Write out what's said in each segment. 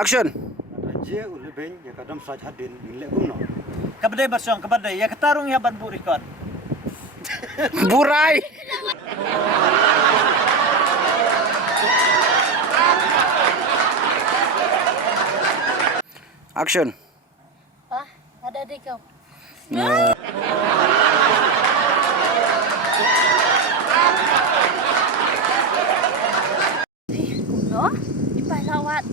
Action. Raja ulebeng ya kadam saj hadin nilai kuno. Kabadai bersong kabadai ya ketarung ya ban bu record. Burai. Action. Ah, ada deh kau. No, ipai lawat.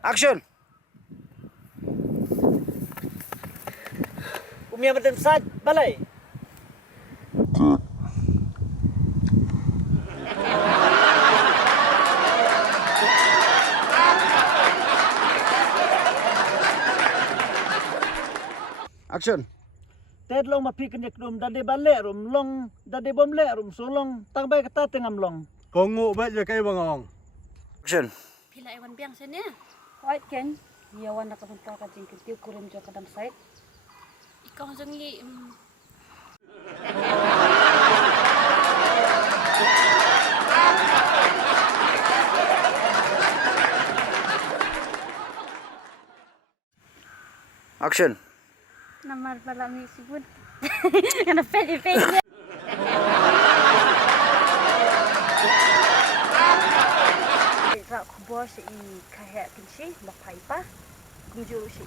Action. Umia badan saj balai. Action. Ted long mapi kenyak dum dade balek rum long dade bom lek rum solong tang bai kata tengam long. Kongu baik je kai bangong. Action. Pila iwan biang sini. White Ken, yawan nak kumpa ka jingkit tiu kurim jo kadam sait. Ikaw jangi. Action. Namar bala mi sibut. Kana peli. Ra kubur si kahek kinsi lapai pa. Kunju si.